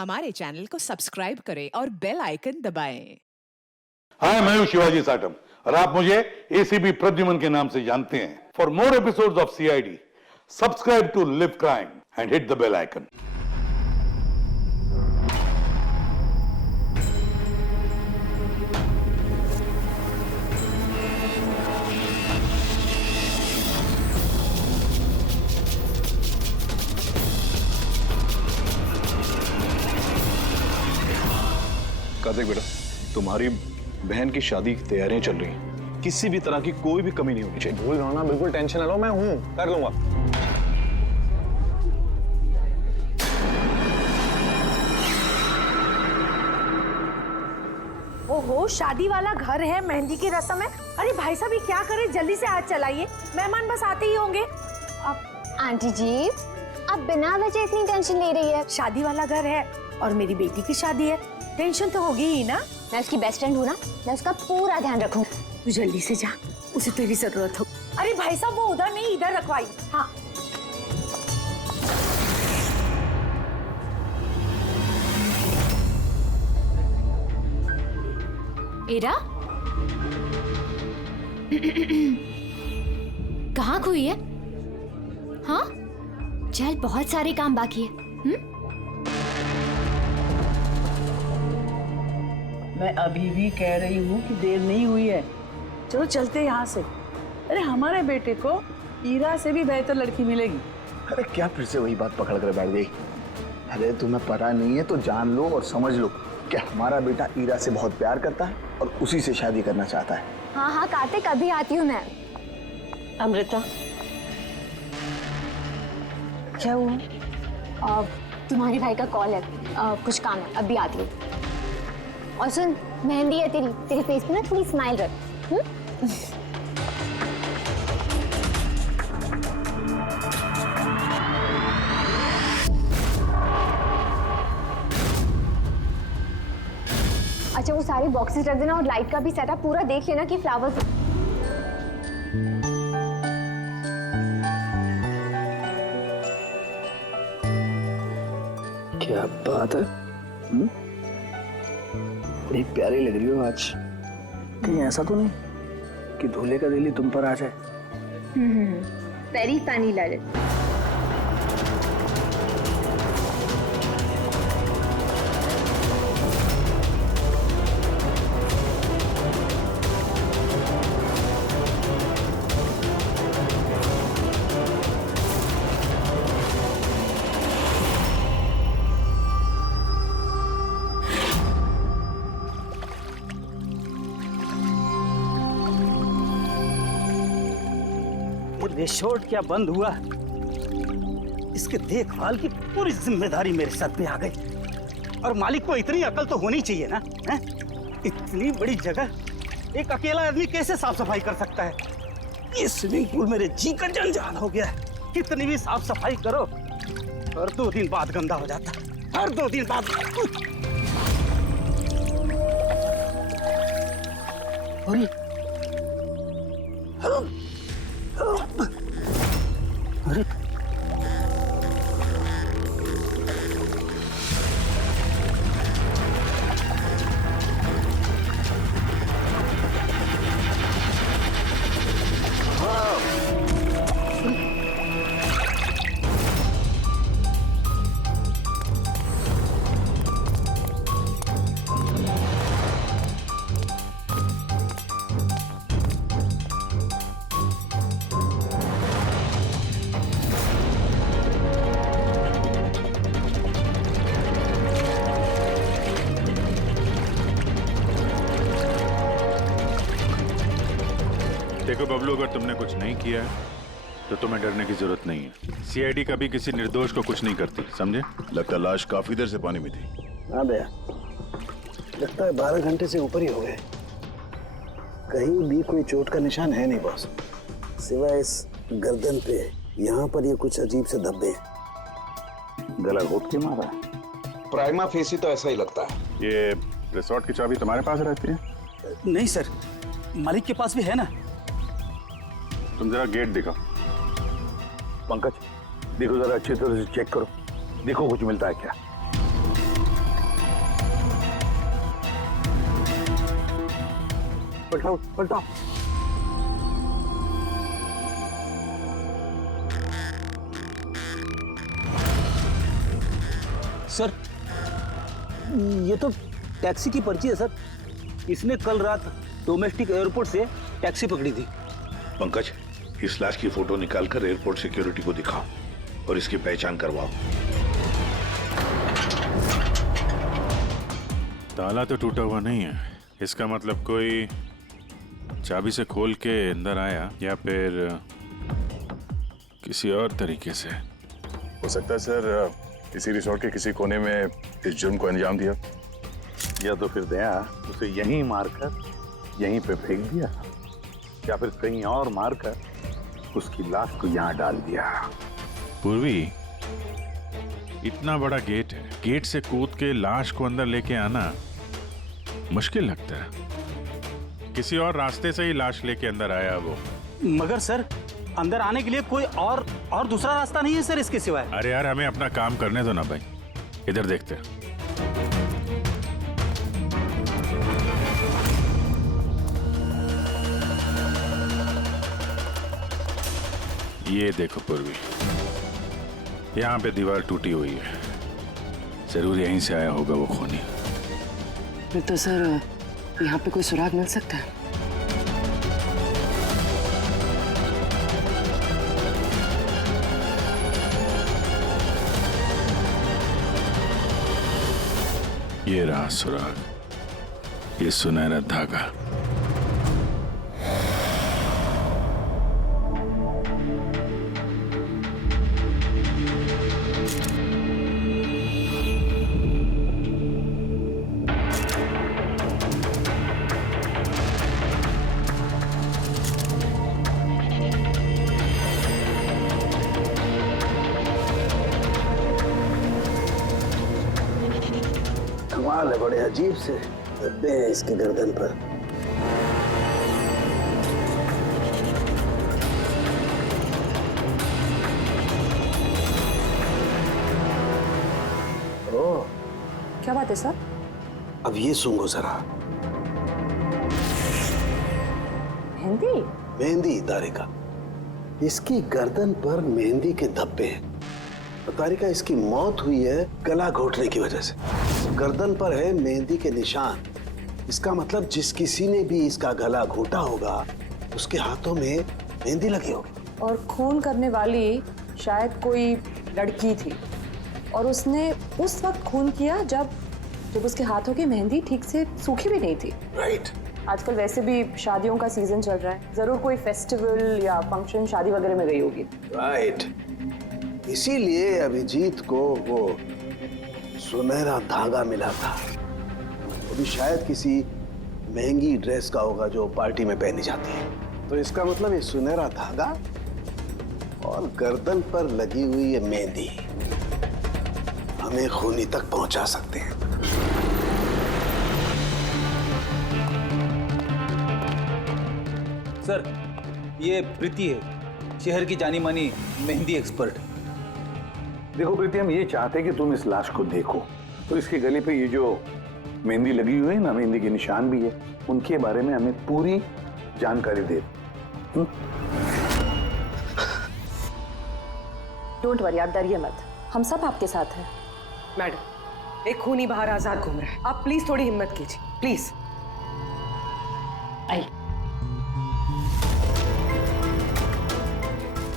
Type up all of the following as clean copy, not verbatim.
हमारे चैनल को सब्सक्राइब करें और बेल आइकन दबाएं। हाय, मैं हूं शिवाजी साटम और आप मुझे एसीपी प्रद्युमन के नाम से जानते हैं। For more episodes of CID, subscribe to LIV crime and hit the bell icon. Kartik बेटा, तुम्हारी बहन की शादी की तैयारियां चल रही हैं। किसी भी तरह की कोई भी कमी नहीं होनी चाहिए। भूल रहा ना, बिल्कुल टेंशन ना लो, मैं हूं, कर लूंगा। ओहो, शादी वाला घर है, मेहंदी की रस्म है। अरे भाई साहब, ये क्या करें, जल्दी से आज चलाइए, मेहमान बस आते ही होंगे। अब आंटी जी, आप बिना वजह इतनी टेंशन ले रही है। शादी वाला घर है और मेरी बेटी की शादी है, टेंशन तो होगी ही ना। मैं उसकी बेस्ट फ्रेंड हूँ ना, मैं उसका पूरा ध्यान रखूंगी। तू जल्दी से जा, उसे तेरी जरूरत हो। अरे भाई साहब, वो उधर नहीं, इधर रखवाई। हाँ, एरा कहाँ खोई है? हाँ, चल, बहुत सारे काम बाकी है। मैं अभी भी कह रही हूँ कि देर नहीं हुई है, चलो चलते यहाँ से। अरे हमारे बेटे को ईरा से भी बेहतर लड़की मिलेगी। अरे क्या फिर से वही बात पकड़ कर बैठ गई? अरे तुम्हें पता नहीं है तो जान लो और समझ लो कि हमारा बेटा ईरा से बहुत प्यार करता है और उसी से शादी करना चाहता है। हाँ हाँ कार्तिक, अभी आती हूँ मैं। अमृता, क्या हुआ? तुम्हारे भाई का कॉल है, कुछ काम है, अभी आती हूँ। और सुन, मेहंदी है तेरे फेस पे ना, थोड़ी स्माइल रख। अच्छा, वो सारे बॉक्सेस रख देना और लाइट का भी सेटअप पूरा देख लेना कि फ्लावर्स। क्या बात है, बड़ी प्यारी लग रही हो आज। कहीं ऐसा तो नहीं कि दूल्हे का दिल ही तुम पर आ जाए? Very funny Lalit. रिसोर्ट क्या बंद हुआ, इसके देखभाल की पूरी जिम्मेदारी मेरे सर पे आ गई। और मालिक को इतनी अकल तो होनी चाहिए ना, है? इतनी बड़ी जगह एक अकेला आदमी कैसे साफ सफाई कर सकता है? ये स्विमिंग पूल मेरे जी का जंजाल हो गया है। कितनी भी साफ सफाई करो और 2 दिन बाद गंदा हो जाता है, हर 2 दिन बाद। अरे देखो बबलू, अगर तुमने कुछ नहीं किया है तो तुम्हें डरने की जरूरत नहीं है। सीआईडी कभी किसी निर्दोष को कुछ नहीं करती, समझे? लगता है लाश काफी देर से पानी में थी। हाँ भैया, लगता है 12 घंटे से ऊपर ही हो गए। कहीं भी कोई चोट का निशान है नहीं बॉस, सिवाय इस गर्दन पे। यहाँ पर ये कुछ अजीब से धब्बे हैं। गला घोट के मारा है? प्राइमा फेसी तो ऐसा ही लगता है। ये रिसोर्ट की चाबी तुम्हारे पास रहती है? नहीं सर, मालिक के पास भी है ना। तुम जरा गेट दिखाओ। पंकज, देखो जरा अच्छी तरह से चेक करो, देखो कुछ मिलता है क्या। पलटाओ पलटाओ। सर ये तो टैक्सी की पर्ची है सर। इसने कल रात डोमेस्टिक एयरपोर्ट से टैक्सी पकड़ी थी। पंकज, इस लाश की फोटो निकालकर एयरपोर्ट सिक्योरिटी को दिखाओ और इसकी पहचान करवाओ। ताला तो टूटा हुआ नहीं है, इसका मतलब कोई चाबी से खोल के अंदर आया या फिर किसी और तरीके से। हो सकता है सर किसी रिसोर्ट के किसी कोने में इस जुर्म को अंजाम दिया, या तो फिर दया उसे यहीं मारकर यहीं पे फेंक दिया, या फिर कहीं और मारकर उसकी लाश को यहाँ डाल दिया। पूर्वी, इतना बड़ा गेट है, गेट से कूद के लाश को अंदर लेके आना मुश्किल लगता है। किसी और रास्ते से ही लाश लेके अंदर आया वो। मगर सर अंदर आने के लिए कोई और दूसरा रास्ता नहीं है सर इसके सिवाय। अरे यार, हमें अपना काम करने दो ना भाई, इधर देखते हैं। ये देखो पूर्वी, यहाँ पे दीवार टूटी हुई है, जरूर यहीं से आया होगा वो खूनी। फिर तो सर यहाँ पे कोई सुराग मिल सकता है। ये रहा सुराग, ये सुनहरा धागा। कमाल है, बड़े अजीब से धब्बे हैं इसके गर्दन पर। ओह, क्या बात है सर? अब ये सुनो जरा। मेहंदी? मेहंदी तारिका, इसकी गर्दन पर मेहंदी के धब्बे हैं। तारिका, इसकी मौत हुई है गला घोटने की वजह से। गर्दन पर है मेहंदी के निशान। इसका मतलब जिस किसी ने भी इसका गला घोटा होगा उसके हाथों में मेहंदी लगी होगी। और खून करने वाली शायद कोई लड़की थी और उसने उस वक्त खून किया जब उसके हाथों की मेहंदी ठीक से सूखी भी नहीं थी। राइट। आजकल वैसे भी शादियों का सीजन चल रहा है, जरूर कोई फेस्टिवल या फंक्शन शादी वगैरह में गई होगी। राइट। इसीलिए अभिजीत को वो सुनहरा धागा मिला था। वो भी शायद किसी महंगी ड्रेस का होगा जो पार्टी में पहनी जाती है। तो इसका मतलब ये सुनहरा धागा और गर्दन पर लगी हुई ये मेहंदी हमें खूनी तक पहुंचा सकते हैं। सर ये प्रीति है, शहर की जानी मानी मेहंदी एक्सपर्ट। देखो प्रीति, हम ये चाहते हैं कि तुम इस लाश को देखो, तो इसके गले पे ये जो मेहंदी लगी हुई है ना, मेहंदी के निशान भी है, उनके बारे में हमें पूरी जानकारी दे। डोंट वरी, आप डरिए मत, हम सब आपके साथ हैं। मैडम, एक खूनी बाहर आजाद घूम रहा है, आप प्लीज थोड़ी हिम्मत कीजिए, प्लीज। आई।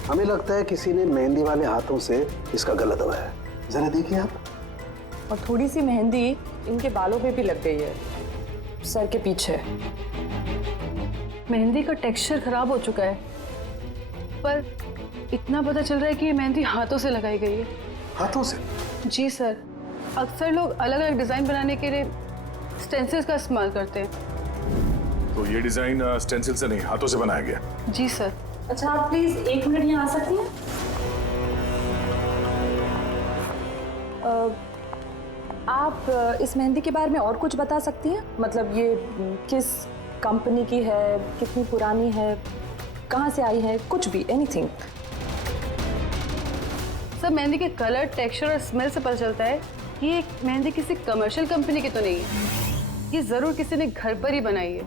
हमें लगता है किसी ने मेहंदी वाले हाथों से इसका गला दबाया है। जरा देखिए आप। और थोड़ी सी मेहंदी इनके बालों पे भी लग गई है, सर के पीछे। मेहंदी का टेक्सचर खराब हो चुका है, पर इतना पता चल रहा है कि ये मेहंदी हाथों से लगाई गई है। हाथों से? जी सर, अक्सर लोग अलग अलग डिजाइन बनाने के लिए स्टेंसिल्स का इस्तेमाल करते हैं। तो ये डिजाइन स्टेंसिल से नहीं, हाथों से बनाया गया। जी सर। अच्छा, आप प्लीज 1 मिनट यहाँ आ सकती हैं? आप इस मेहंदी के बारे में और कुछ बता सकती हैं? मतलब ये किस कंपनी की है, कितनी पुरानी है, कहाँ से आई है, कुछ भी, एनीथिंग। सर मेहंदी के कलर, टेक्सचर और स्मेल से पता चलता है कि ये मेहंदी किसी कमर्शियल कंपनी की तो नहीं है, ये जरूर किसी ने घर पर ही बनाई है।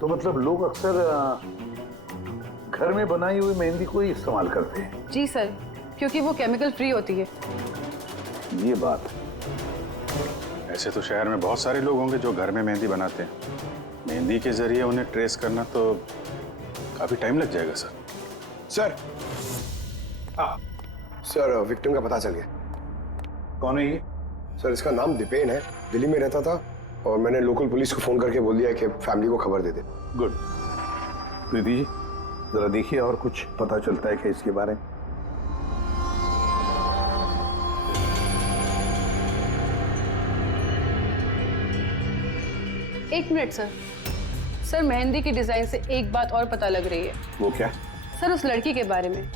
तो मतलब लोग अक्सर घर में बनाई हुई मेहंदी को ही इस्तेमाल करते हैं। जी सर, क्योंकि वो केमिकल फ्री होती है। ये बात। ऐसे तो शहर में बहुत सारे लोग होंगे जो घर में मेहंदी बनाते हैं। मेहंदी के जरिए उन्हें ट्रेस करना तो काफी टाइम लग जाएगा सर। सर, हाँ सर, विक्टिम का पता चल गया। कौन है ये? सर, इसका नाम दीपेन है, दिल्ली में रहता था और मैंने लोकल पुलिस को फोन करके बोल दिया कि फैमिली को खबर दे दे। गुड। प्रीति जी, जरा देखिए और कुछ पता चलता है क्या इसके बारे में? एक मिनट सर। सर, मेहंदी की डिजाइन से एक बात और पता लग रही है। वो क्या? सर, उस लड़की के बारे में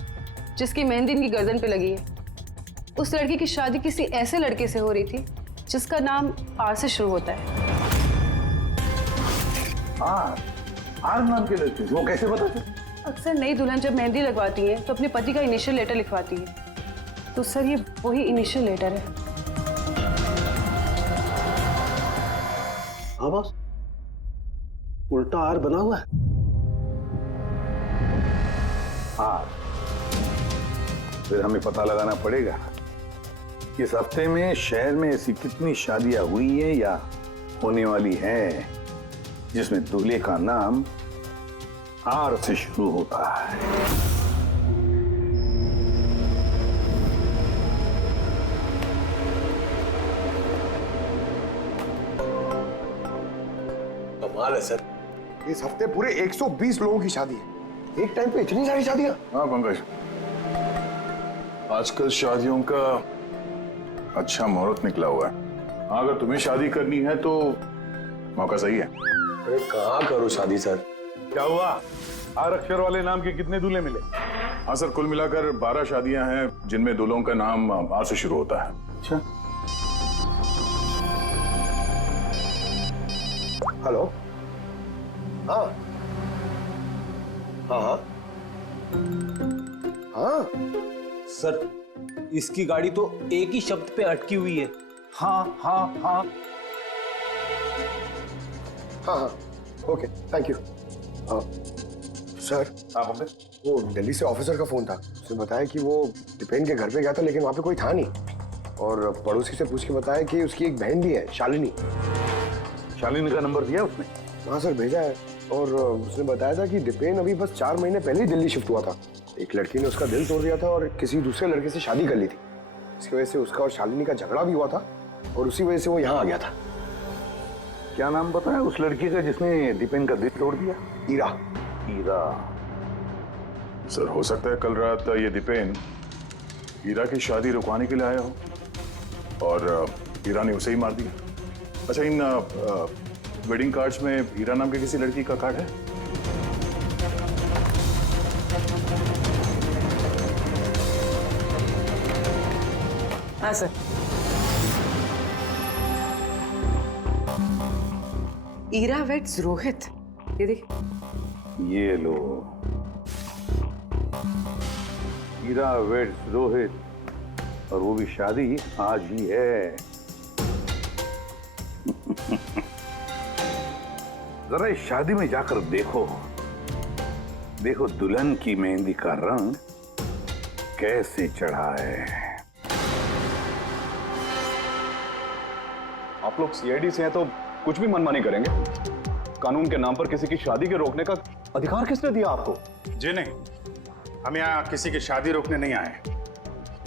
जिसकी मेहंदी इनकी गर्दन पे लगी है, उस लड़की की शादी किसी ऐसे लड़के से हो रही थी जिसका नाम आर से शुरू होता है। आर नाम के लड़के? वो कैसे पता चला? अक्सर नई दुल्हन जब मेहंदी लगवाती है तो अपने पति का इनिशियल लेटर लिखवाती है, तो सर ये वही इनिशियल लेटर है। हाँ बॉस, उल्टा आर बना हुआ है। आर? फिर हमें पता लगाना पड़ेगा कि इस हफ्ते में शहर में ऐसी कितनी शादियां हुई हैं या होने वाली हैं जिसमें दूल्हे का नाम आर से शुरू होता है। कमाल है सर, इस हफ्ते पूरे 120 लोगों की शादी है। एक टाइम पे इतनी सारी शादियां? हाँ पंकज, आजकल शादियों का अच्छा मुहूर्त निकला हुआ है। हाँ, अगर तुम्हें शादी करनी है तो मौका सही है। अरे कहाँ करूँ शादी सर? क्या हुआ? आर अक्षर वाले नाम के कितने दूल्हे मिले? हाँ सर, कुल मिलाकर 12 शादियां हैं जिनमें दूल्हों का नाम आर से शुरू होता है। अच्छा। हेलो। हाँ हाँ हाँ हाँ सर, इसकी गाड़ी तो एक ही शब्द पे अटकी हुई है। हाँ हाँ हाँ हाँ हाँ, ओके, थैंक यू। सर, वो दिल्ली से ऑफिसर का फोन था। उसने बताया कि वो दीपेन के घर पे गया था लेकिन वहाँ पे कोई था नहीं, और पड़ोसी से पूछ के बताया कि उसकी एक बहन भी है, शालिनी। शालिनी का नंबर दिया उसने? हाँ सर, भेजा है। और उसने बताया था कि दीपेन अभी बस 4 महीने पहले ही दिल्ली शिफ्ट हुआ था। एक लड़की ने उसका दिल तोड़ दिया था और किसी दूसरे लड़के से शादी कर ली थी। इसकी वजह से उसका और शालिनी का झगड़ा भी हुआ था और उसी वजह से वो यहाँ आ गया था। क्या नाम बताया उस लड़की का जिसने दीपेन का दिल तोड़ दिया? ईरा। ईरा? सर, हो सकता है कल रात ये दीपेन हीरा की शादी रुकवाने के लिए आया हो और हीरा ने उसे ही मार दिया। अच्छा, इन वेडिंग कार्ड्स में हीरा नाम की किसी लड़की का कार्ड है? हाँ सर। ईरा वेट्स रोहित, ये देखिए। ये लो, ईरा वेड्स रोहित, और वो भी शादी आज ही है। जरा इस शादी में जाकर देखो, देखो दुल्हन की मेहंदी का रंग कैसे चढ़ा है। आप लोग सीआईडी से हैं तो कुछ भी मनमानी करेंगे? कानून के नाम पर किसी की शादी के रोकने का अधिकार किसने दिया आपको? जी नहीं, हम यहाँ किसी की शादी रोकने नहीं आए,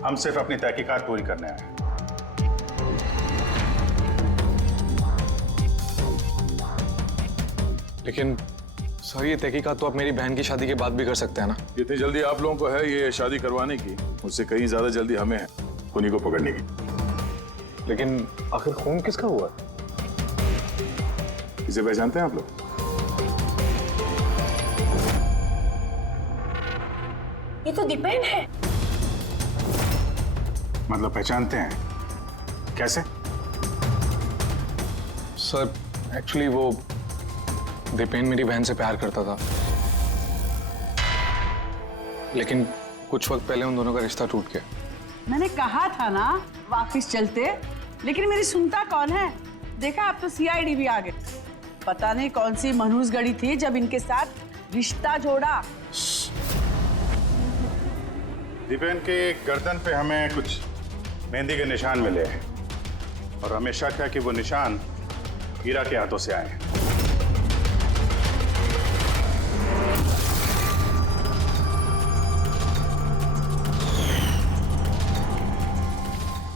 हम सिर्फ अपनी तहकीकात पूरी करने आए हैं। लेकिन सर, ये तहकीकात तो आप मेरी बहन की शादी के बाद भी कर सकते हैं ना? जितनी जल्दी आप लोगों को है ये शादी करवाने की, उससे कहीं ज्यादा जल्दी हमें है खूनी को पकड़ने की। लेकिन आखिर खून किसका हुआ? इसे पहचानते हैं आप लोग? ये तो दीपेन है। मतलब पहचानते हैं? कैसे? सर, एक्चुअली वो दीपेन मेरी बहन से प्यार करता था, लेकिन कुछ वक्त पहले उन दोनों का रिश्ता टूट गया। मैंने कहा था ना वापस चलते, लेकिन मेरी सुनता कौन है? देखा, अब तो सीआईडी भी आ गए। पता नहीं कौन सी मनहूस गड़ी थी जब इनके साथ रिश्ता जोड़ा। दीपेन के गर्दन पे हमें कुछ मेहंदी के निशान मिले हैं और हमें शक है कि वो निशान हीरा के हाथों से आए हैं।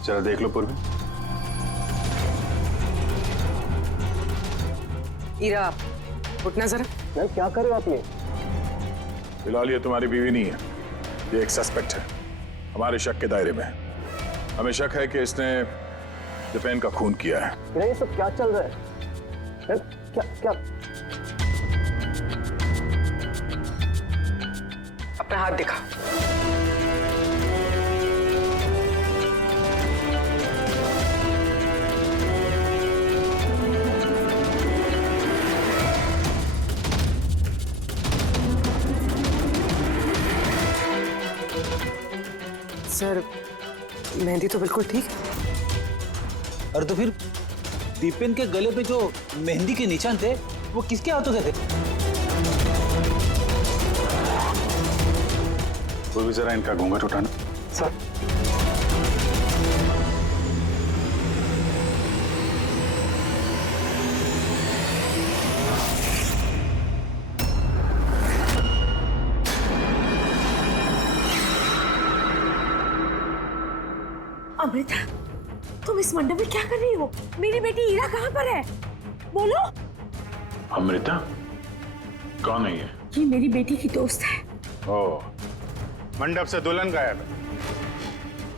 जरा देख लो पूर्वी। हीरा, उठना जरा। मैम क्या कर रहे हो आप ये? फिलहाल ये तुम्हारी बीवी नहीं है, ये एक सस्पेक्ट है, हमारे शक के दायरे में है। हमें शक है कि इसने दीपेन का खून किया है। ये सब क्या चल रहा है? क्या क्या? अपना हाथ दिखा। सर, मेहंदी तो बिल्कुल ठीक है। और तो फिर दीपेन के गले पे जो मेहंदी के निशान थे वो किसके हाथों के थे? वो भी जरा इनका घूंघट उठाना। सर अमृता, तुम इस मंडप में क्या कर रही हो? मेरी बेटी हीरा कहाँ पर है? बोलो। अमृता कौन है ये? ये मेरी बेटी की दोस्त है। ओह, मंडप से दुल्हन गायब है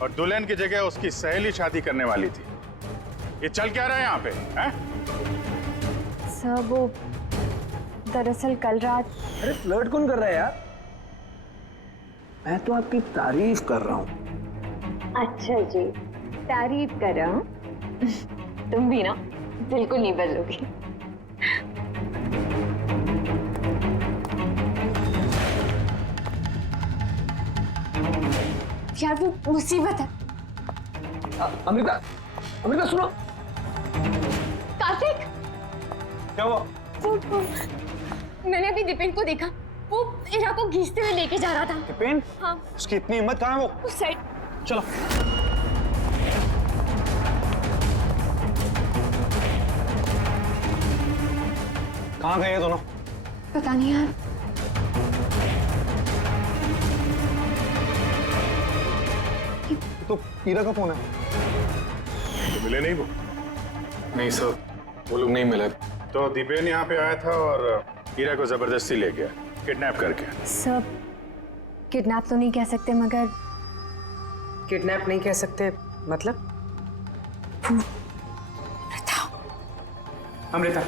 और दुल्हन की जगह उसकी सहेली शादी करने वाली थी। ये चल क्या रहा है यहाँ पे? हैं? सर वो दरअसल कल रात। अरे फ्लर्ट कौन कर रहा है यार? मैं तो आपकी तारीफ कर रहा हूँ। अच्छा जी, तारीफ कर रहा हूँ। तुम भी ना बिल्कुल नहीं बदलोगी। यार वो मुसीबत है। अमृता, अमृता सुनो। कार्तिक, क्या हुआ? वो मैंने अभी दीपेन को देखा, वो हीरा को घींचते हुए लेके जा रहा था। दीपेन? हाँ। उसकी इतनी हिम्मत कहाँ है वो? उस साइड। चलो। कहाँ गए ये दोनों? पता नहीं यार। तो हीरा का फोन है। तो मिले नहीं वो? नहीं सर, वो लोग नहीं मिले। तो दीपेन यहाँ पे आया था और हीरा को जबरदस्ती ले गया, किडनैप करके। सब किडनैप तो नहीं कह सकते, मगर किडनैप नहीं कह सकते मतलब? अमृता,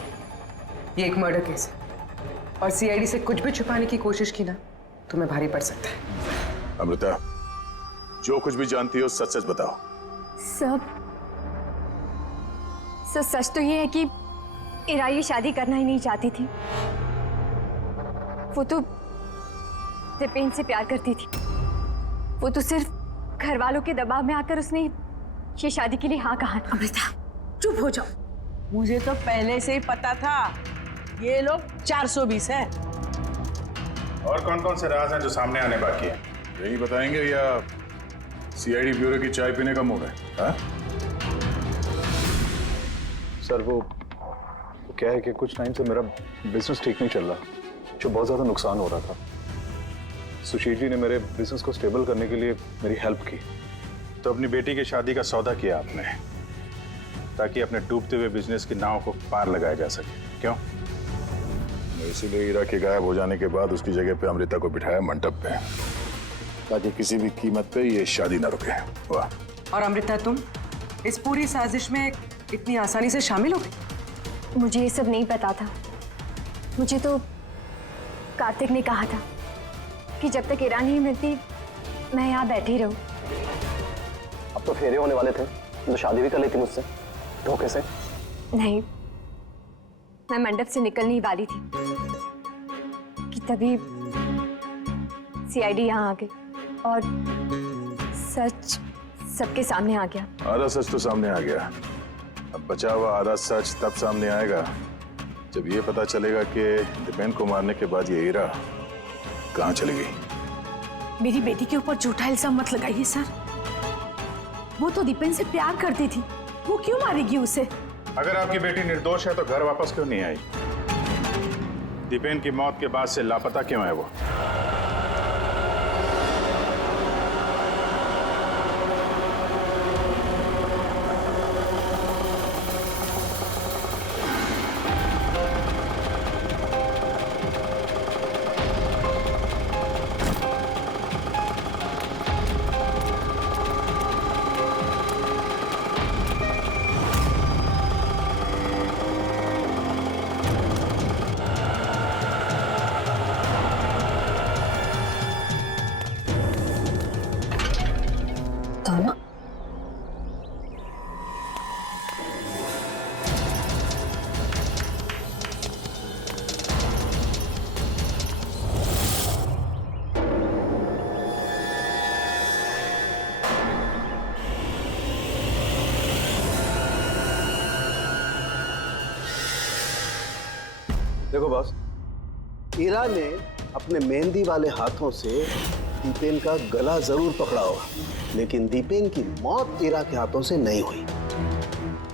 ये एक मर्डर केस है और सीआईडी से कुछ भी छुपाने की कोशिश की ना, तुम्हें भारी पड़ सकता है। अमृता, जो कुछ भी जानती हो सच सच बताओ। सब सच तो ये है कि हीरा ये शादी करना ही नहीं चाहती थी। वो तो दीपेन से प्यार करती थी। वो तो सिर्फ घर वालों के दबाव में आकर उसने ये शादी के लिए हाँ कहा। अमृता चुप हो जाओ। मुझे तो पहले से ही पता था ये लोग 420 है। और कौन कौन से राज हैं जो सामने आने बाकी हैं? यही बताएंगे या सीआईडी ब्यूरो की चाय पीने का मूड है? हाँ? सर वो क्या है कि कुछ टाइम से मेरा बिजनेस ठीक नहीं चल रहा, जो बहुत ज़्यादा नुकसान हो रहा था। सुशील जी ने मेरे बिजनेस को स्टेबल करने के लिए मेरी हेल्प की। तो अपनी बेटी की शादी का सौदा किया आपने ताकि अपने डूबते हुए बिजनेस की नाव को पार लगाया जा सके, क्यों? इसीलिए हीरा के गायब हो जाने के बाद उसकी जगह पे अमृता को बिठाया मंडप पे, ताकि किसी भी कीमत पे ये शादी ना रुके। वाह। और अमृता, तुम इस पूरी साजिश में इतनी आसानी से शामिल हो गई? मुझे ये सब नहीं पता था। मुझे तो कार्तिक ने कहा था कि जब तक हीरा नहीं मिलती मैं यहाँ बैठी रहूं। अब तो फेरे होने वाले थे, तो शादी भी कर लेती मुझसे धोखे से। नहीं, मैं मंडप से निकलने ही वाली थी कि तभी सीआईडी यहाँ आ गई और सच सबके सामने आ गया। आधा सच तो सामने आ गया, अब बचा हुआ आधा सच तब सामने आएगा जब ये पता चलेगा कि दीपेन को मारने के बाद ये हीरा कहाँ चली गई। मेरी बेटी के ऊपर झूठा इल्जाम मत लगाइए सर। वो तो दीपेन से प्यार करती थी, वो क्यों मारेगी उसे? अगर आपकी बेटी निर्दोष है तो घर वापस क्यों नहीं आई? दीपेन की मौत के बाद से लापता क्यों है वो? ताना, देखो बॉस, ईरा ने अपने मेहंदी वाले हाथों से दीपेन का गला जरूर पकड़ा होगा, लेकिन दीपेन की मौत ईरा के हाथों से नहीं हुई।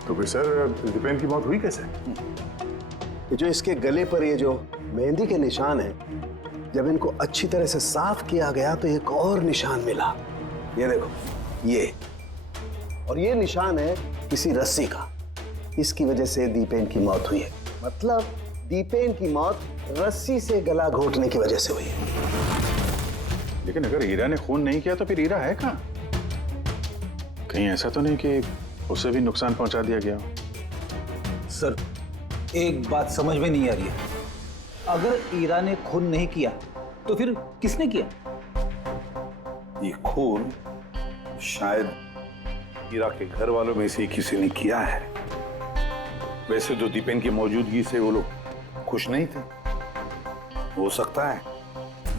तो फिर सर दीपेन की मौत हुई कैसे? ये जो इसके गले पर ये जो मेहंदी के निशान हैं, जब इनको अच्छी तरह से साफ किया गया तो एक और निशान मिला। ये देखो, ये और ये निशान है किसी रस्सी का। इसकी वजह से दीपेन की मौत हुई है। मतलब दीपेन की मौत रस्सी से गला घोटने की वजह से हुई है। लेकिन अगर हीरा ने खून नहीं किया तो फिर हीरा है कहाँ? कहीं ऐसा तो नहीं कि उसे भी नुकसान पहुंचा दिया गया हो? सर, एक बात समझ में नहीं आ रही है। अगर ईरा ने खून नहीं किया तो फिर किसने किया? ये खून शायद हीरा के घर वालों में से किसी ने किया है। वैसे तो दीपेन की मौजूदगी से वो लोग खुश नहीं थे। हो सकता है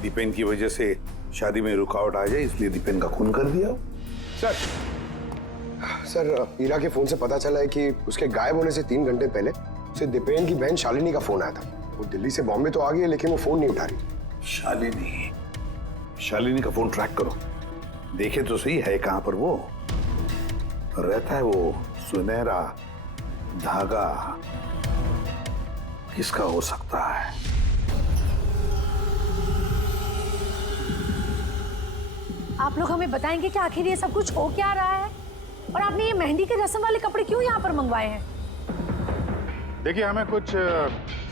दीपेन की वजह से शादी में रुकावट आ जाए, इसलिए दीपेन का खून कर दिया। सर, ईरा के फोन से पता चला है कि उसके गायब होने से 3 घंटे पहले उसे दीपेन की बहन शालिनी का फोन आया था। वो दिल्ली से बॉम्बे तो आ गई है, लेकिन वो फोन नहीं उठा रही। शालिनी का फोन ट्रैक करो, देखे तो सही है कहां पर वो रहता है। वो सुनहरा धागा किसका हो सकता है? आप लोग हमें बताएंगे कि आखिर ये सब कुछ हो क्या रहा है, और आपने ये मेहंदी के रस्म वाले कपड़े क्यों यहाँ पर मंगवाए हैं? देखिए, हमें कुछ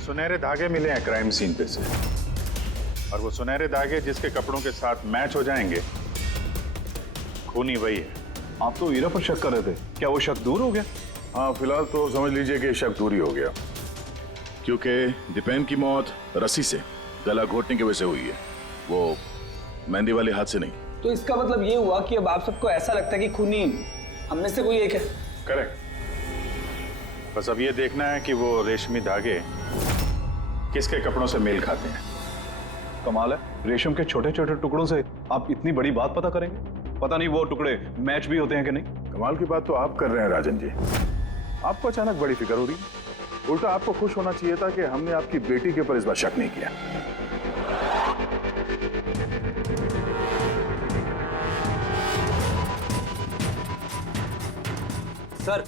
सुनहरे धागे मिले हैं क्राइम सीन पे से, और वो सुनहरे धागे जिसके कपड़ों के साथ मैच हो जाएंगे, खूनी वही है। आप तो हीरा पर शक कर रहे थे, क्या वो शक दूर हो गया? हाँ, फिलहाल तो समझ लीजिए कि शक दूर ही हो गया, क्योंकि दीपेन की मौत रस्सी से गला घोटने की वजह से हुई है, वो मेहंदी वाले हाथ से नहीं। तो इसका मतलब ये हुआ कि अब आप सबको ऐसा लगता है कि खूनी हम में से कोई एक है? करेक्ट। बस अब ये देखना है कि वो रेशमी धागे किसके कपड़ों से मेल खाते हैं। कमाल है, रेशम के छोटे छोटे टुकड़ों से आप इतनी बड़ी बात पता करेंगे? पता नहीं वो टुकड़े मैच भी होते हैं कि नहीं। कमाल की बात तो आप कर रहे हैं राजन जी। आपको अचानक बड़ी फिक्र हो रही है। उल्टा आपको खुश होना चाहिए था कि हमने आपकी बेटी के ऊपर इस बार शक नहीं किया। सर,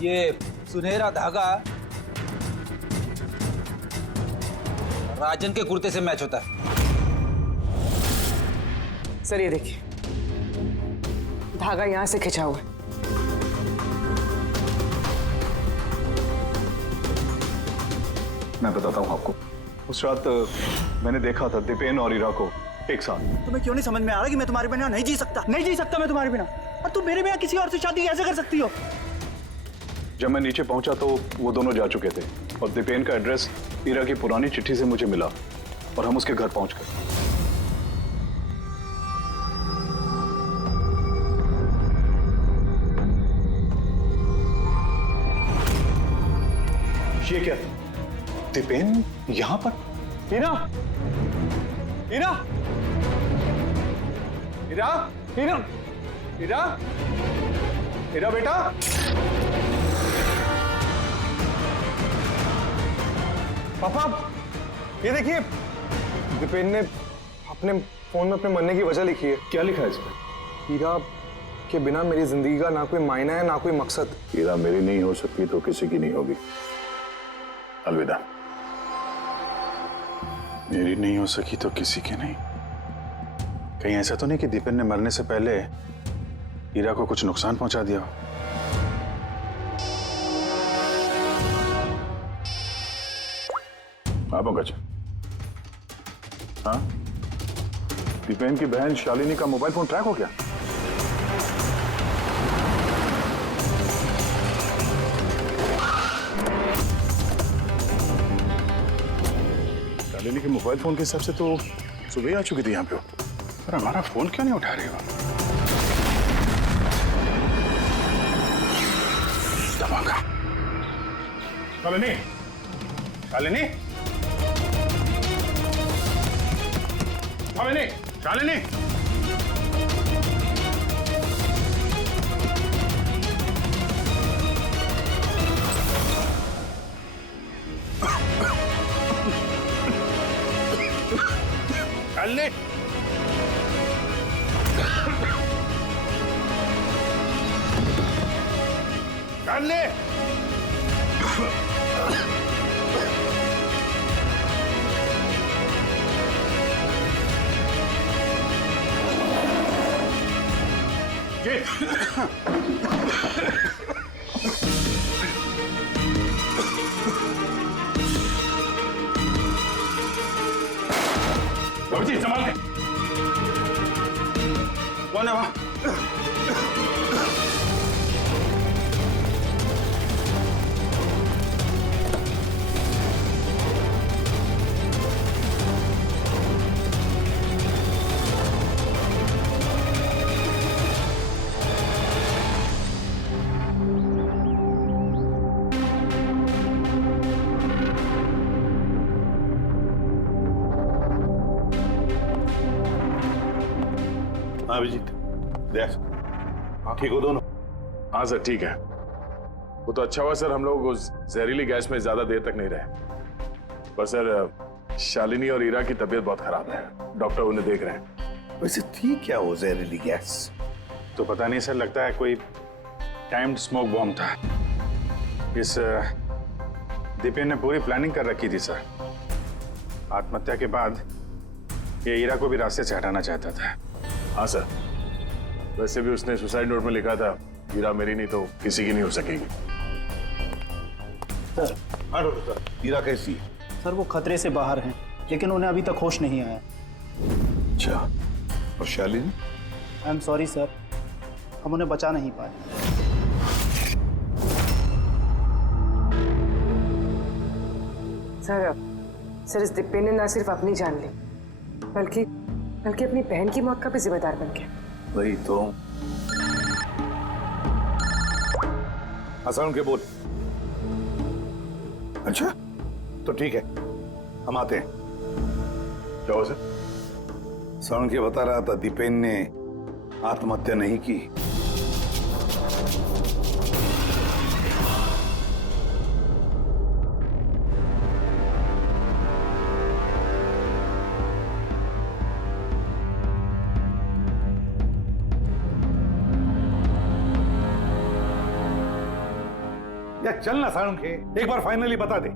ये सुनहरा धागा राजन के कुर्ते से मैच होता है। सर ये देखिए, धागा यहां से खिंचा हुआ है। मैं बताता हूँ आपको, उस रात मैंने देखा था दीपेन और ईरा को एक साथ। तुम्हें क्यों नहीं समझ में आ रहा कि मैं तुम्हारे बिना नहीं जी सकता? नहीं जी सकता मैं तुम्हारे बिना, और तुम मेरे बिना किसी और से शादी कैसे कर सकती हो? जब मैं नीचे पहुंचा तो वो दोनों जा चुके थे, और दीपेन का एड्रेस ईरा की पुरानी चिट्ठी से मुझे मिला, और हम उसके घर पहुंच गए। ये क्या? दीपेन यहां पर? ईरा! ईरा! ईरा! ईरा! ईरा! ईरा बेटा! पापा ये देखिए, दीपेन ने अपने फोन में अपने मरने की वजह लिखी है। क्या लिखा है इसमें? हीरा के बिना मेरी जिंदगी का ना कोई मायना है ना कोई मकसद। हीरा मेरी नहीं हो सकती तो किसी की नहीं होगी। अलविदा। मेरी नहीं हो सकी तो किसी की नहीं। कहीं ऐसा तो नहीं कि दीपेन ने मरने से पहले हीरा को कुछ नुकसान पहुंचा दिया हो? हाँ पंकज। हाँ, दीपेन की बहन शालिनी का मोबाइल फोन ट्रैक हो गया। शालिनी के मोबाइल फोन के हिसाब से तो सुबह ही आ चुकी थी यहाँ पे। पर हमारा फोन क्यों नहीं उठा रही हो? धमाका। शालिनी, शालिनी, शालिनी, शालिनी। शालिनी। शालिनी। जी संभाल के। कौन है वहां? अभिजीत, देख, ठीक हो दोनों? हाँ सर, ठीक है। वो तो अच्छा हुआ सर, हम लोग उस जहरीली गैस में ज्यादा देर तक नहीं रहे। पर सर, शालिनी और हीरा की तबीयत बहुत खराब है। डॉक्टर उन्हें देख रहे हैं। वैसे थी क्या वो जहरीली गैस? तो पता नहीं सर, लगता है कोई टाइम्ड स्मोक बॉम्ब था। इस दीपेन ने पूरी प्लानिंग कर रखी थी सर। आत्महत्या के बाद ये हीरा को भी रास्ते से हटाना चाहता था। हाँ सर, वैसे भी उसने सुसाइड नोट में लिखा था, हीरा मेरी नहीं तो किसी की नहीं हो सकेगी। सर, हाँ डॉक्टर साहब, हीरा कैसी है? सर वो खतरे से बाहर हैं, लेकिन उन्हें अभी तक होश नहीं आया। अच्छा, और Shalini? I am sorry sir, हम उन्हें बचा नहीं पाए। सर इस दीपेन ने ना सिर्फ अपनी जान ली, बल्कि अपनी बहन की मौत का भी जिम्मेदार बन गया। वही तो। हसन के बोल। अच्छा, तो ठीक है, हम आते हैं। क्या हुआ सर? सरण के बता रहा था दीपेन ने आत्महत्या नहीं की। या चल ना सारुण के, एक बार फाइनली बता दे,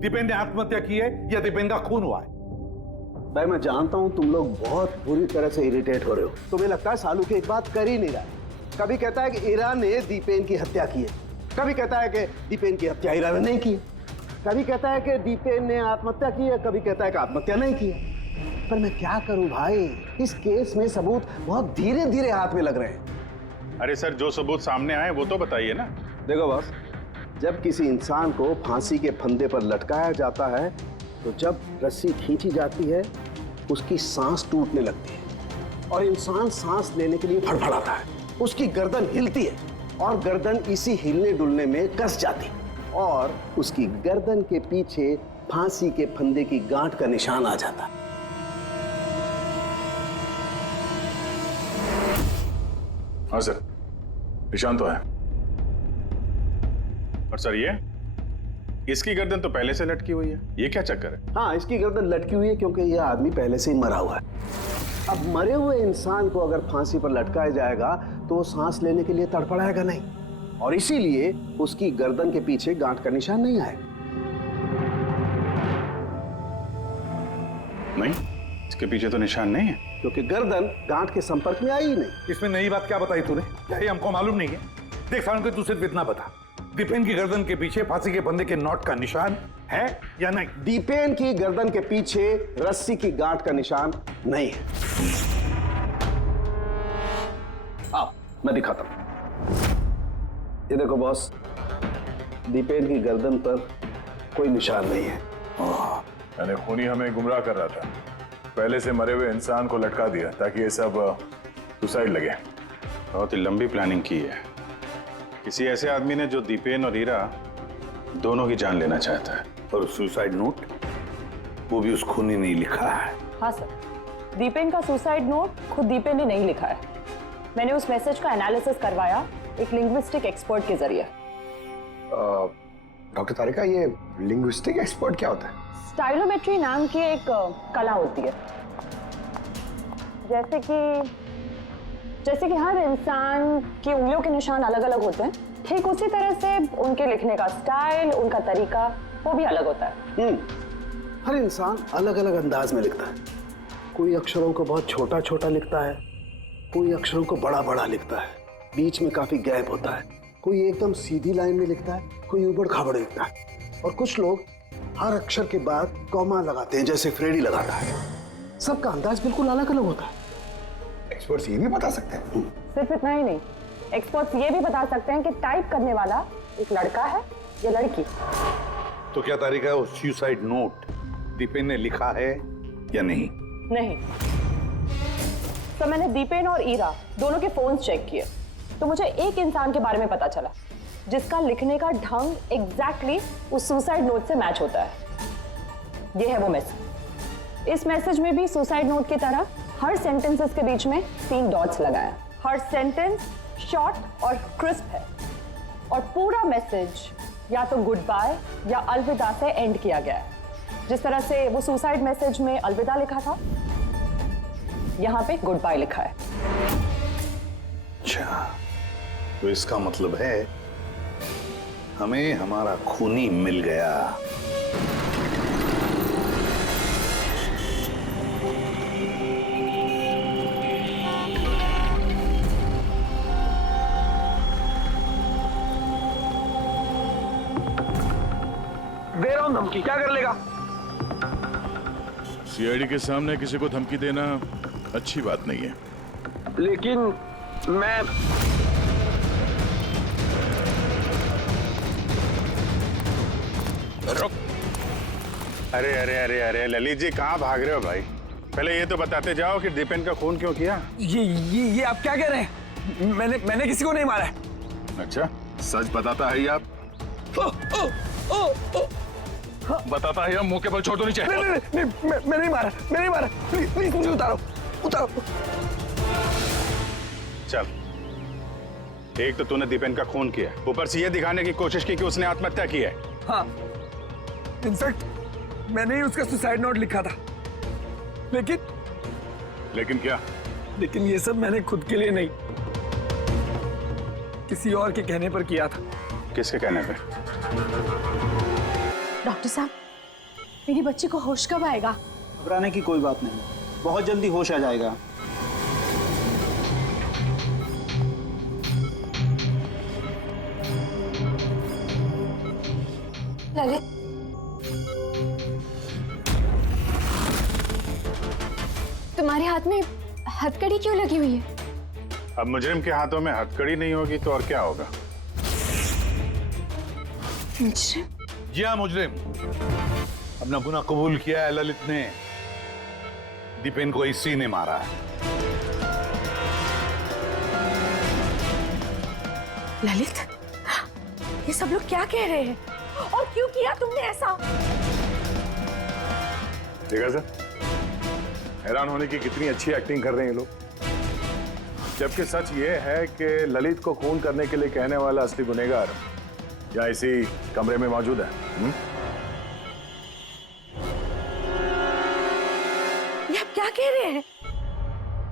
दीपेन ने आत्महत्या की है या दीपेन का खून हुआ है? भाई मैं जानता हूं तुम लोग बहुत बुरी तरह से इरिटेट हो रहे हो। तुम्हें लगता है सालू की एक बात कर ही नहीं रहा है। कभी कहता है कि हीरा ने दीपेन की हत्या की है, कभी कहता है कि दीपेन की हत्या हीरा ने नहीं की, कभी कहता है कि दीपेन ने आत्महत्या की है, कभी कहता है कि आत्महत्या नहीं की है। पर मैं क्या करूं भाई, इस केस में सबूत बहुत धीरे धीरे हाथ में लग रहे हैं। अरे सर, जो सबूत सामने आए वो तो बताइए ना। देखो बॉस, जब किसी इंसान को फांसी के फंदे पर लटकाया जाता है तो जब रस्सी खींची जाती है उसकी सांस टूटने लगती है और इंसान सांस लेने के लिए फड़फड़ाता है। उसकी गर्दन हिलती है और गर्दन इसी हिलने डुलने में कस जाती है और उसकी गर्दन के पीछे फांसी के फंदे की गांठ का निशान आ जाता है। हाँ सर, निशान तो है। और सर, ये इसकी गर्दन तो पहले से लटकी हुई है, ये क्या चक्कर है? हाँ, इसकी गर्दन लटकी हुई है क्योंकि यह आदमी पहले से ही मरा हुआ है। अब मरे हुए इंसान को अगर फांसी पर लटकाया जाएगा तो वो सांस लेने के लिए तड़फड़ाएगा नहीं, और इसीलिए उसकी गर्दन के पीछे गांठ का निशान नहीं आएगा। नहीं, इसके पीछे तो निशान नहीं है, क्योंकि गर्दन गांठ के संपर्क में आई ही नहीं। इसमें नई बात क्या बताई तूने? क्या ये हमको मालूम नहीं है? देख सावन के तू सिर्फ इतना बता, दीपेन की गर्दन के पीछे फांसी के फंदे के नोट का निशान है या नहीं? दीपेन की गर्दन के पीछे रस्सी की गांठ का निशान नहीं है। आओ मैं दिखाता हूं। ये देखो बॉस, दीपेन की गर्दन पर कोई निशान नहीं है। यानी खूनी हमें गुमराह कर रहा था, पहले से मरे हुए इंसान को लटका दिया ताकि ये सब सुसाइड लगे। बहुत ही लंबी प्लानिंग की है किसी ऐसे आदमी ने जो दीपेन और हीरा दोनों की जान लेना चाहता है। और सुसाइड नोट वो भी उस खूनी ने लिखा है। हाँ सर, दीपेन का सुसाइड नोट खुद दीपेन ने नहीं लिखा है। मैंने उस मैसेज का एनालिसिस करवाया एक लिंग्विस्टिक एक्सपर्ट के जरिए। डॉक्टर तारिका, ये लिंग्विस्टिक एक्सपर्ट क्या होता है? स्टाइलोमेट्री नाम की एक कला होती है। जैसे कि हर इंसान की उंगलियों के निशान अलग अलग होते हैं, ठीक उसी तरह से उनके लिखने का स्टाइल, उनका तरीका वो भी अलग होता है। हर इंसान अलग अलग अंदाज में लिखता है। कोई अक्षरों को बहुत छोटा छोटा लिखता है, कोई अक्षरों को बड़ा बड़ा लिखता है, बीच में काफी गैप होता है। कोई एकदम सीधी लाइन में लिखता है, कोई ऊबड़ खाबड़ लिखता है, और कुछ लोग हर अक्षर के बाद कॉमा लगाते हैं जैसे फ्रेडी लगाता है। सबका अंदाज बिल्कुल अलग अलग होता है। एक्सपर्ट्स ये भी बता सकते हैं? सिर्फ इतना ही नहीं, एक्सपर्ट्स ये भी बता सकते हैं कि टाइप करने वाला एक लड़का है या लड़की। तो क्या तारीख है, वो सुसाइड नोट दीपेन ने लिखा है या नहीं? नहीं। तो मैंने दीपेन और ईरा दोनों के फोन चेक किए, तो मुझे एक इंसान के बारे में पता चला जिसका लिखने का ढंग एग्जैक्टली उस सुसाइड नोट से मैच होता है। ये है वो मैसेज। इस मैसेज में भी सुसाइड नोट की तरह हर सेंटेंसेस के बीच में 3 डॉट्स लगाया। हर सेंटेंस शॉर्ट और क्रिस्प है, और पूरा मैसेज या तो गुड बाय या अलविदा से एंड किया गया है। जिस तरह से वो सुसाइड मैसेज में अलविदा लिखा था, यहां पे गुड बाय लिखा है। अच्छा, तो इसका मतलब है हमें हमारा खूनी मिल गया। दे रहा हूं धमकी, क्या कर लेगा? सीआईडी के सामने किसी को धमकी देना अच्छी बात नहीं है। लेकिन मैं रुक। अरे अरे अरे अरे ललित जी, कहाँ भाग रहे हो भाई? पहले ये तो बताते जाओ कि दीपेन का खून क्यों किया? ये आप क्या कह रहे हैं? मैंने किसी को नहीं मारा है। अच्छा, सच बताता है आप? बताता है, मुंह के बल छोड़ दो नीचे। नहीं, मैं नहीं मारा। प्लीज मुझे उतारो। चल, एक तो तूने दीपेन का खून किया, ऊपर से ये दिखाने की कोशिश की कि उसने आत्महत्या की है। हाँ, इनफैक्ट मैंने ही उसका सुसाइड नोट लिखा था। लेकिन क्या? लेकिन ये सब मैंने खुद के लिए नहीं, किसी और के कहने पर किया था। किसके कहने पे? डॉक्टर साहब, मेरी बच्ची को होश कब आएगा? घबराने की कोई बात नहीं, बहुत जल्दी होश आ जाएगा। ललित, तुम्हारे हाथ में हथकड़ी क्यों लगी हुई है? अब मुजरिम के हाथों में हथकड़ी नहीं होगी तो और क्या होगा? मुजरिम? जी हाँ, मुजरिम। अपना गुनाह कबूल किया है ललित ने। दीपेन को इसी ने मारा है। ललित, ये सब लोग क्या कह रहे हैं और क्यों किया तुमने ऐसा? देखा सर, हैरान होने की कितनी अच्छी एक्टिंग कर रहे हैं ये लोग। जबकि सच ये है कि ललित को खून करने के लिए कहने वाला असली गुनहगार या इसी कमरे में मौजूद है? ये आप क्या कह रहे हैं?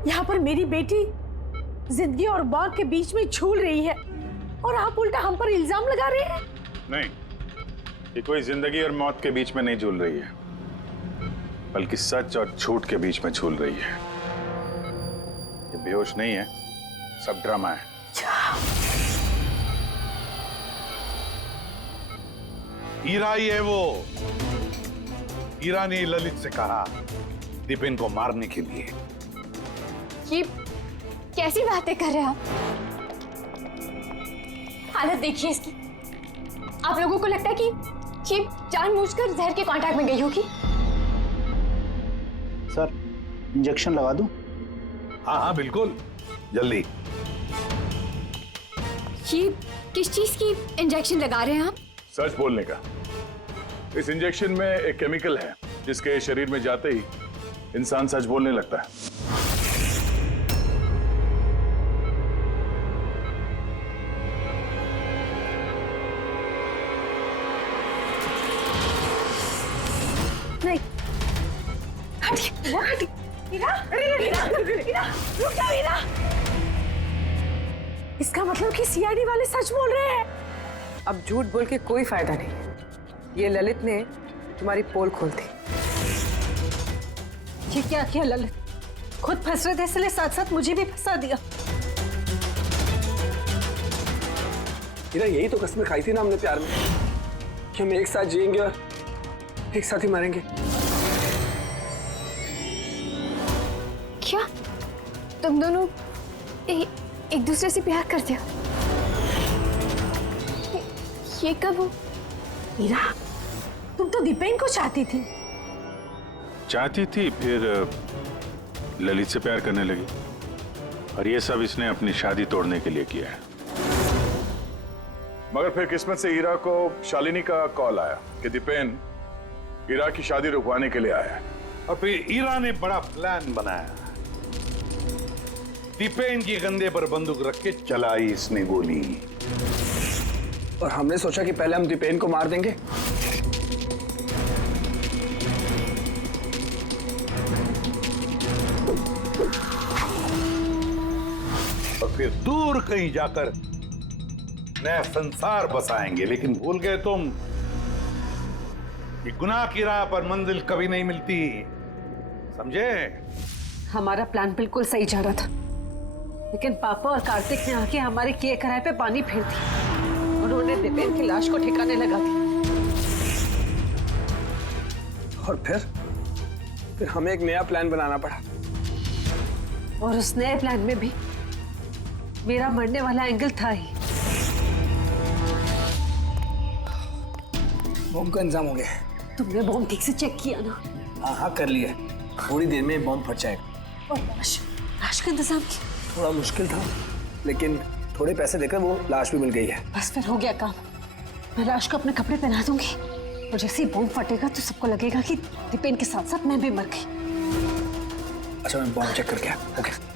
यहाँ पर मेरी बेटी जिंदगी और मौत के बीच में झूल रही है और आप उल्टा हम पर इल्जाम लगा रहे हैं। नहीं, ये कोई जिंदगी और मौत के बीच में नहीं झूल रही है, बल्कि सच और झूठ के बीच में झूल रही है। ये बेहोश नहीं है, सब ड्रामा है। हीरा ही है वो। हीरा ने ललित से कहा दीपेन को मारने के लिए। ये कैसी बातें कर रहे हैं आप? हालत देखिए इसकी। आप लोगों को लगता है कि ये जानबूझकर जहर के कांटेक्ट में गई होगी? सर, इंजेक्शन लगा दूं? हाँ हाँ बिल्कुल, जल्दी। ये किस चीज की इंजेक्शन लगा रहे हैं आप? सच बोलने का। इस इंजेक्शन में एक केमिकल है जिसके शरीर में जाते ही इंसान सच बोलने लगता है। नहीं, इसका मतलब कि सीआईडी वाले सच बोल रहे हैं। अब झूठ बोल के कोई फायदा नहीं। ये ललित ने तुम्हारी पोल खोल दी। ये क्या किया ललित? खुद फंस रहे थे इसलिए साथ साथ मुझे भी फंसा दिया। हीरा, यही तो कसमें खाई थी ना हमने प्यार में कि हम एक साथ जिएंगे और एक साथ ही मरेंगे। क्या तुम दोनों एक दूसरे से प्यार करते हो? ये कब हो? हीरा, तुम तो दीपेन को चाहती थी। चाहती थी, फिर ललित से प्यार करने लगी, और ये सब इसने अपनी शादी तोड़ने के लिए किया है। मगर फिर किस्मत से हीरा को शालिनी का कॉल आया कि दीपेन हीरा की शादी रुकवाने के लिए आया है। और फिर हीरा ने बड़ा प्लान बनाया। दीपेन के कंधे पर बंदूक रख के चलाई इसने गोली। और हमने सोचा कि पहले हम दीपेन को मार देंगे। और फिर दूर कहीं जाकर नया संसार बसाएंगे। लेकिन भूल गए तुम कि गुनाह की राह पर मंजिल कभी नहीं मिलती, समझे? हमारा प्लान बिल्कुल सही जा रहा था, लेकिन पापा और कार्तिक ने आके हमारे किए कराए पे पानी फेर दिया। उन्होंने दीपेन की लाश को ठिकाने लगा दिया। और फिर हमें एक नया प्लान बनाना पड़ा। और उस नए प्लान में भी मेरा मरने वाला एंगल था ही। बॉम्ब का इंतजाम हो गया। तुमने बॉम्ब ठीक से चेक किया ना? हाँ हाँ कर लिया। थोड़ी देर में बॉम्ब फट जाएगा। और लाश का इंतजाम किया? थोड़ा मुश्किल था, लेकिन थोड़े पैसे देकर वो लाश भी मिल गई है। बस फिर हो गया काम। मैं लाश को अपने कपड़े पहना दूंगी, और जैसे ही बॉम्ब फटेगा तो सबको लगेगा कि दीपेन के साथ साथ मैं भी मर गई। अच्छा, मैं बॉम्ब चेक करके आया। ओके।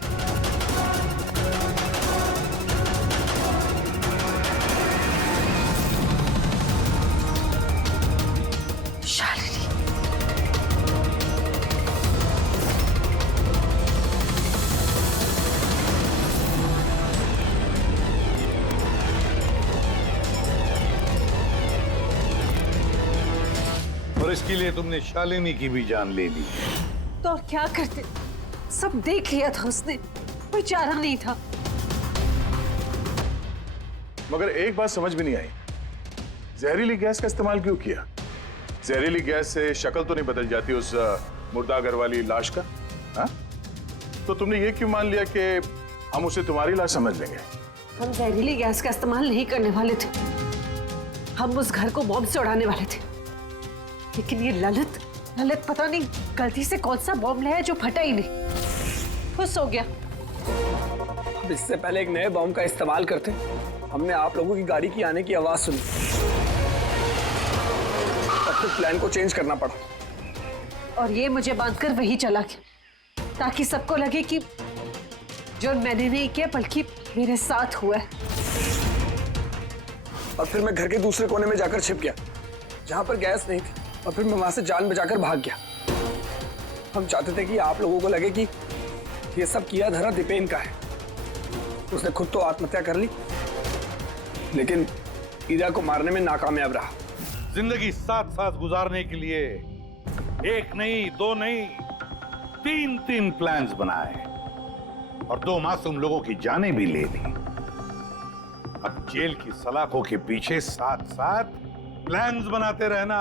और इसके लिए तुमने शालिनी की भी जान ले ली। तो और क्या करते? सब देख लिया था उसने, कोई चारा नहीं था। मगर एक बात समझ में नहीं आई, जहरीली गैस का इस्तेमाल क्यों किया? जहरीली गैस से शक्ल तो नहीं बदल जाती उस मुर्दा घर वाली लाश का? हा? तो तुमने ये क्यों मान लिया कि हम उसे तुम्हारी लाश समझ लेंगे? हम जहरीली गैस का इस्तेमाल नहीं करने वाले थे। हम उस घर को बॉम्ब से उड़ाने वाले थे। लेकिन ये ललित पता नहीं गलती से कौन सा बॉम्ब लाया जो फटा ही नहीं। खुश हो गया। अब इससे पहले एक नए बॉम्ब का इस्तेमाल करते, हमने आप लोगों की गाड़ी की आने की आवाज सुनी। तब फिर प्लान को चेंज करना पड़ा। और ये मुझे बांधकर वही चला गया, ताकि सबको लगे कि जो मैंने नहीं किया बल्कि मेरे साथ हुआ है। और फिर मैं घर के दूसरे कोने में जाकर छिप गया जहां पर गैस नहीं थी, और फिर मैं वहां से जान बचाकर भाग गया। हम चाहते थे कि आप लोगों को लगे कि ये सब किया धरा दीपेन का है। उसने खुद तो आत्महत्या कर ली, लेकिन ईरा को मारने में नाकामयाब रहा। जिंदगी साथ साथ गुजारने के लिए एक नहीं, दो नहीं, तीन प्लान्स बनाए और 2 मासूम लोगों की जानें भी ले ली। अब जेल की सलाखों के पीछे साथ साथ प्लान्स बनाते रहना,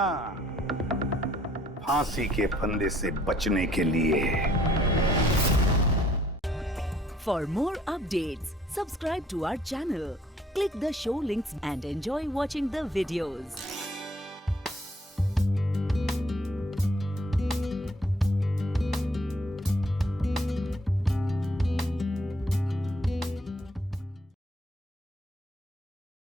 फांसी के फंदे से बचने के लिए। For more updates, subscribe to our channel, click the show links and enjoy watching the videos.